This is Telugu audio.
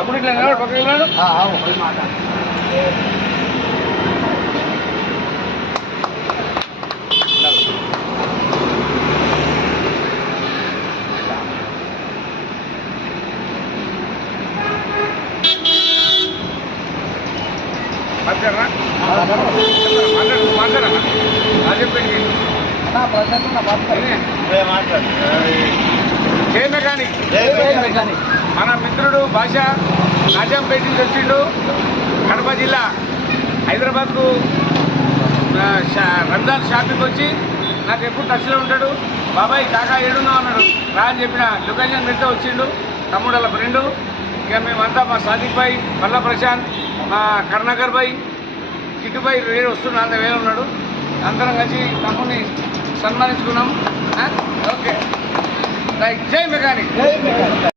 అప్పుడు ఇట్లా నిలబడి పక్కకి వెళ్ళాడు. మాట్లాడరా మాట్లాడరా రాజంపేటకి జై మెకానిక్. మన మిత్రుడు భాష రాజంపేట నుంచి వచ్చిండు. కడప జిల్లా హైదరాబాద్కు రంజాన్ షాపింగ్ వచ్చి నాకు ఎప్పుడు టచ్లో ఉంటాడు. బాబాయ్ కాకా ఏడున్నావు అన్నాడు. రా అని చెప్పిన లొకేషన్ పెడితే వచ్చిండు. తమ్ముడు వాళ్ళ ఫ్రెండు. ఇక మేమంతా మా సాదిక్ భాయ్, మల్లా ప్రశాంత్, మా కరుణాకర్ భాయ్, చిట్టుబాయ్ వేరే వస్తున్నాడు. అంత వేరే ఉన్నాడు. అందరం కలిసి తమ్ముడిని సన్మానించుకున్నాం. ఓకే, జై మెకానిక్.